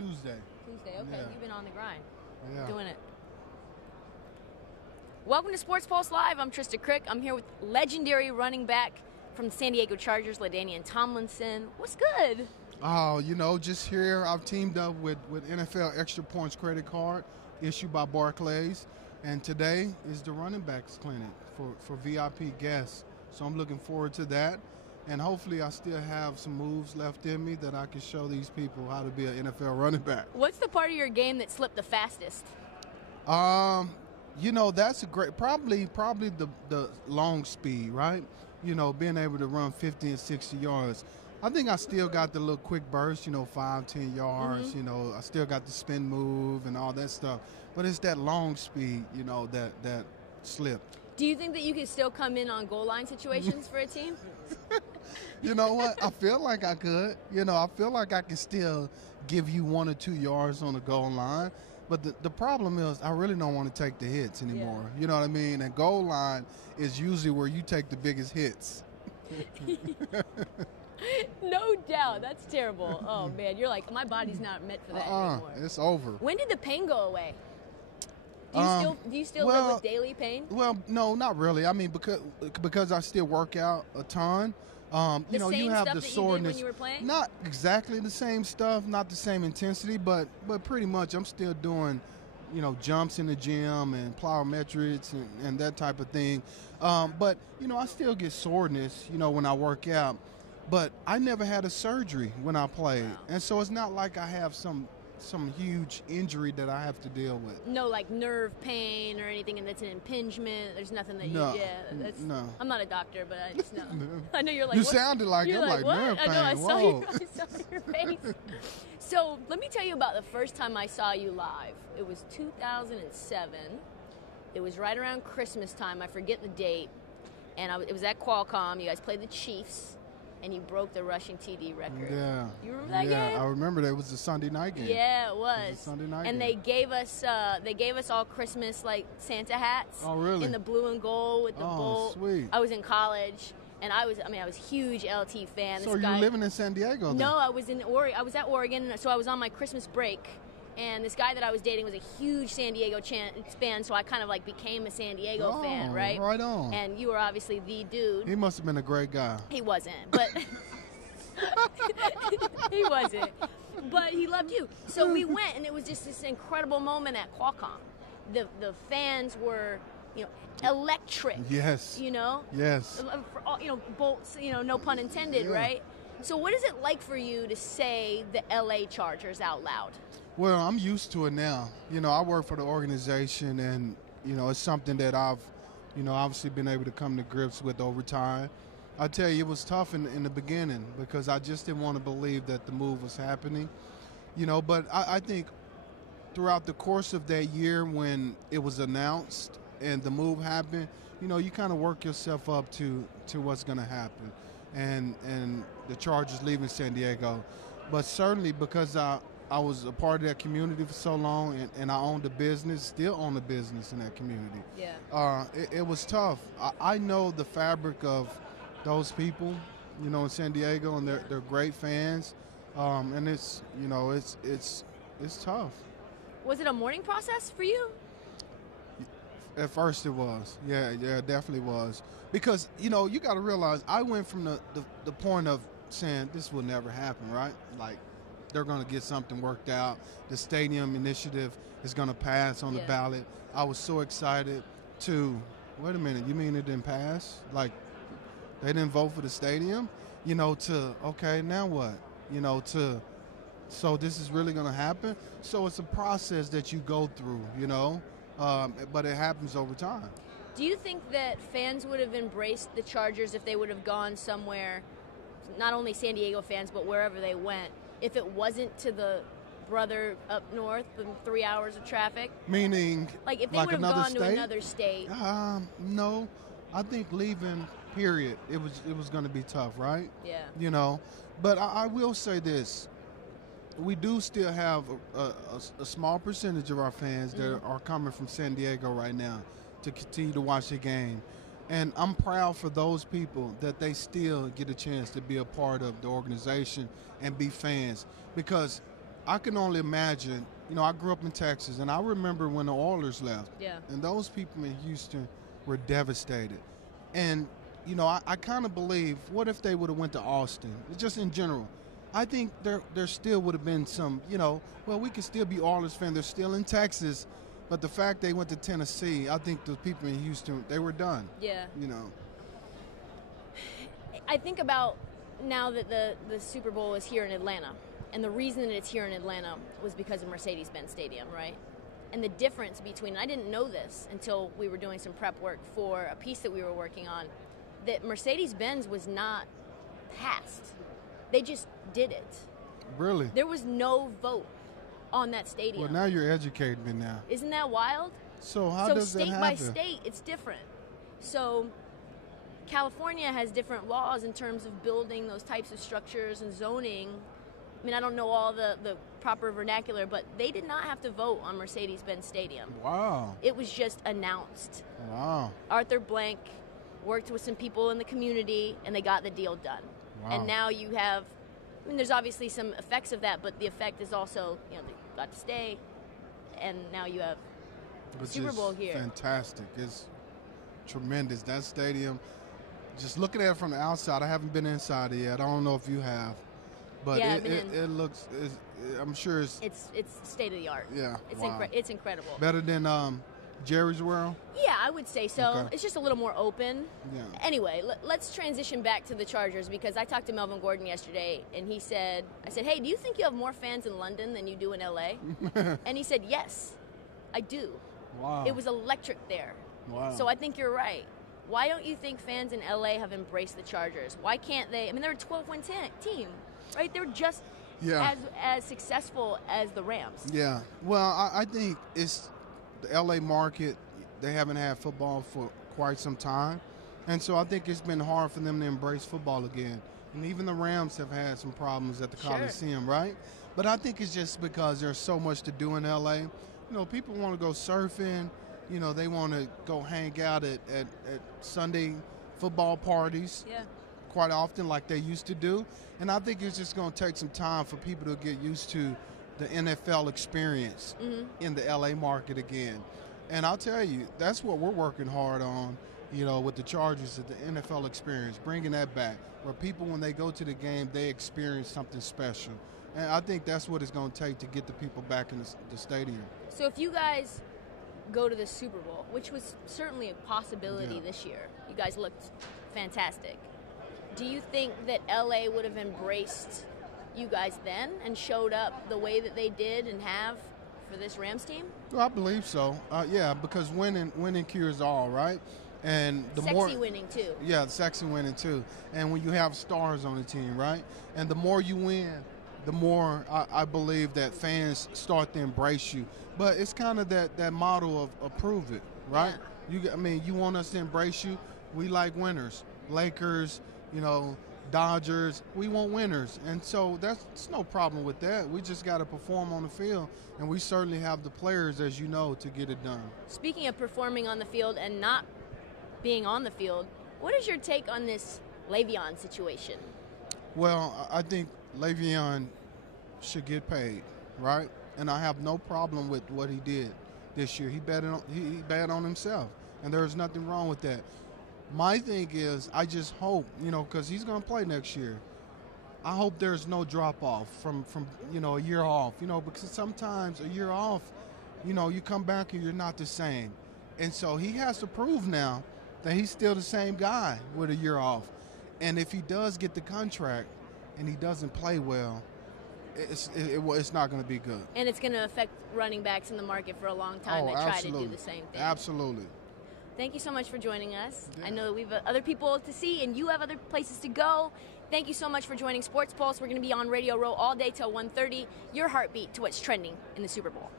Tuesday. Tuesday, okay. Yeah. You've been on the grind. Yeah. Doing it. Welcome to Sports Pulse Live. I'm Trista Crick. I'm here with legendary running back from the San Diego Chargers, LaDainian Tomlinson. What's good? Oh, just here. I've teamed up with NFL Extra Points Credit Card issued by Barclays. And today is the running backs clinic for VIP guests. So I'm looking forward to that. And hopefully I still have some moves left in me that I can show these people how to be an NFL running back. What's the part of your game that slipped the fastest? That's a great, probably the long speed, right? Being able to run 50 and 60 yards. I think I still got the little quick burst, 5, 10 yards, Mm-hmm. I still got the spin move and all that stuff. But it's that long speed, that slipped. Do you think that you could still come in on goal line situations for a team? You know what? I feel like I could. I feel like I can still give you 1 or 2 yards on the goal line. But the problem is I really don't want to take the hits anymore. Yeah. You know what I mean? And goal line is usually where you take the biggest hits. No doubt. That's terrible. Oh, man. You're like, my body's not meant for that anymore. It's over. When did the pain go away? Do you still live with daily pain? Well, no, not really. I mean, because I still work out a ton. You have the soreness. Same stuff that you did when you were playing? Not exactly the same stuff, not the same intensity, but pretty much I'm still doing, jumps in the gym and plyometrics and that type of thing. But I still get soreness, when I work out. But I never had a surgery when I played, Wow. and so it's not like I have some huge injury that I have to deal with. No, like nerve pain or anything, and that's an impingement. There's nothing that No. No. I'm not a doctor, but I just know. I know you're like. You what? sounded like you're it, like what? nerve pain. I know. I Whoa. saw your face. So let me tell you about the first time I saw you live. It was 2007. It was right around Christmas time. I forget the date, and it was at Qualcomm. You guys played the Chiefs. And you broke the rushing TD record. Yeah. You remember that game? Yeah, I remember that. It was a Sunday night game. Yeah, it was. It was a Sunday night and game. they gave us all Christmas like Santa hats. Oh, really? In the blue and gold with the bolt. Sweet. I was in college, and I was a huge LT fan. So you're living in San Diego then? No, I was in Oregon. I was at Oregon, so I was on my Christmas break. And this guy that I was dating was a huge San Diego fan, so I kind of like became a San Diego fan, right? Right on. And you were obviously the dude. He must have been a great guy. He wasn't, but he wasn't. But he loved you. So we went, and it was just this incredible moment at Qualcomm. The fans were, electric. Yes. Yes. For all, bolts. No pun intended, Yeah. right? So what is it like for you to say the LA Chargers out loud? Well, I'm used to it now. I work for the organization, and it's something that I've, obviously been able to come to grips with over time. I tell you, it was tough in the beginning because I just didn't want to believe that the move was happening. But I think throughout the course of that year when it was announced and the move happened, you kind of work yourself up to what's going to happen. And the Chargers leaving San Diego. But certainly because I was a part of that community for so long and I owned a business, still own a business in that community. Yeah. It was tough. I know the fabric of those people, in San Diego, and they're great fans. And it's tough. Was it a mourning process for you? At first it was. Yeah, it definitely was. Because, you got to realize I went from the point of saying this will never happen, right? Like, they're going to get something worked out. The stadium initiative is going to pass on the ballot. I was so excited to, wait a minute, you mean it didn't pass? Like, they didn't vote for the stadium? To, okay, now what? So this is really going to happen? So it's a process that you go through, but it happens over time. Do you think that fans would have embraced the Chargers if they would have gone somewhere, not only San Diego fans, but wherever they went, if it wasn't to the brother up north, the 3 hours of traffic? Meaning, like if they would have gone to another state? No, I think leaving. Period. It was going to be tough, right? Yeah. But I will say this: we do still have a small percentage of our fans that are coming from San Diego right now to continue to watch the game. And I'm proud for those people that they still get a chance to be a part of the organization and be fans. Because I can only imagine. You know, I grew up in Texas, and I remember when the Oilers left. Yeah. And those people in Houston were devastated. And, you know, I kind of believe, what if they would have went to Austin? Just in general. I think there still would have been some, you know, well, we could still be Oilers fans. They're still in Texas. But the fact they went to Tennessee, I think the people in Houston, they were done. Yeah. You know. I think about now that the Super Bowl is here in Atlanta. And the reason that it's here in Atlanta was because of MercedesBenz Stadium, right? And the difference between, I didn't know this until we were doing some prep work for a piece that we were working on, that Mercedes-Benz was not passed. They just did it. Really? There was no vote on that stadium. Well, now you're educating me now. Isn't that wild? So how does that happen? So state by state, it's different. So California has different laws in terms of building those types of structures and zoning. I mean, I don't know all the proper vernacular, but they did not have to vote on Mercedes-Benz Stadium. Wow. It was just announced. Wow. Arthur Blank worked with some people in the community, and they got the deal done. Wow. And now you have, I mean, there's obviously some effects of that, but the effect is also, you know, they got to stay, and now you have the Super Bowl here. Fantastic. It's tremendous. That stadium, just looking at it from the outside, I haven't been inside it yet. I don't know if you have. But yeah, it looks, I'm sure it's state of the art. Yeah, it's incredible. Better than Jerry's World? Yeah, I would say so. Okay. It's just a little more open. Yeah. Anyway, let's transition back to the Chargers, because I talked to Melvin Gordon yesterday, and I said, hey, do you think you have more fans in London than you do in LA? And he said, yes, I do. Wow. It was electric there. Wow. So I think you're right. Why don't you think fans in LA have embraced the Chargers? Why can't they? I mean, they're a 12-win team. Right, they're just as successful as the Rams. Yeah, well, I think it's the L.A. market. They haven't had football for quite some time, and so I think it's been hard for them to embrace football again. And even the Rams have had some problems at the Coliseum, right? But I think it's just because there's so much to do in L.A. You know, people want to go surfing. You know, they want to go hang out at Sunday football parties. Yeah. Quite often, like they used to do. And I think it's just going to take some time for people to get used to the NFL experience in the LA market again. And I'll tell you, that's what we're working hard on, you know, with the Chargers, at the NFL experience, bringing that back, where people, when they go to the game, they experience something special. And I think that's what it's going to take to get the people back in the stadium. So if you guys go to the Super Bowl, which was certainly a possibility this year, you guys looked fantastic. Do you think that LA would have embraced you guys then and showed up the way that they did and have for this Rams team? Well, I believe so. Yeah, because winning cures all, right? And the sexy winning too. Yeah, sexy winning too. And when you have stars on the team, right? And the more you win, the more I believe that fans start to embrace you. But it's kind of that model of prove it, right? Yeah. You want us to embrace you? We like winners. Lakers, you know, Dodgers, we want winners. And so that's no problem with that. We just got to perform on the field, and we certainly have the players, as you know, to get it done. Speaking of performing on the field and not being on the field, what is your take on this LeVeon situation? Well, I think LeVeon should get paid, right? And I have no problem with what he did this year. He bet on himself, and there's nothing wrong with that. My thing is, I just hope, you know, because he's going to play next year, I hope there's no drop-off from you know, a year off, you know, because sometimes a year off, you know, you come back and you're not the same. And so he has to prove now that he's still the same guy with a year off. And if he does get the contract and he doesn't play well, it's not going to be good. And it's going to affect running backs in the market for a long time that try to do the same thing. Absolutely. Thank you so much for joining us. Yeah. I know that we've other people to see, and you have other places to go. Thank you so much for joining Sports Pulse. We're going to be on Radio Row all day till 1:30. Your heartbeat to what's trending in the Super Bowl.